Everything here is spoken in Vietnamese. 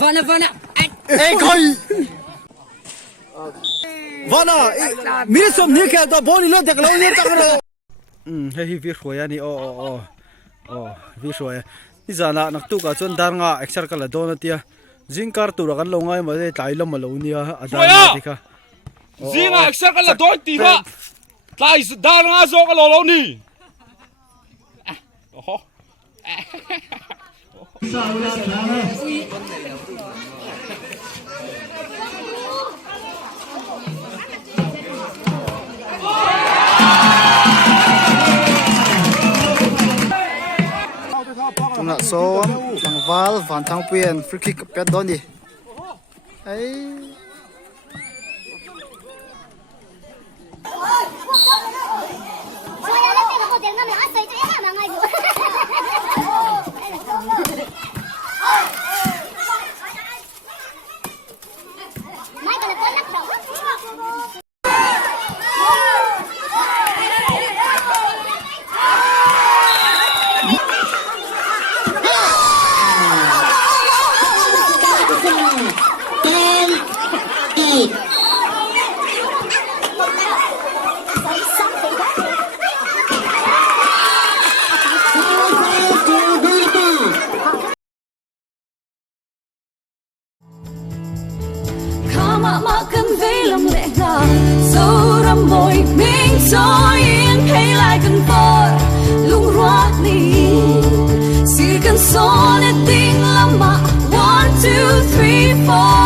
Vana. Ê coi. Vana, mi som ni kya to boni lo tek lo ni tak lo. Hei vi khoya ni vi khoya. Ni zana nak tu ka chon dar nga exer kala don tia. Jingkar tu ra kan lo ngai ma de tai lo ma lo ni a ada ni ka. Zinga exer kala don ti ha. Tai dar nga zo ka lo ni. Tuna so lang val van thang pien free kick pet don đi ấy mà cơn vây lòng lệ ngả sâu đậm môi mình cho yên hay lại cần vơi lung rót đi chỉ cần số để tình lắm mà 1, 2, 3, 4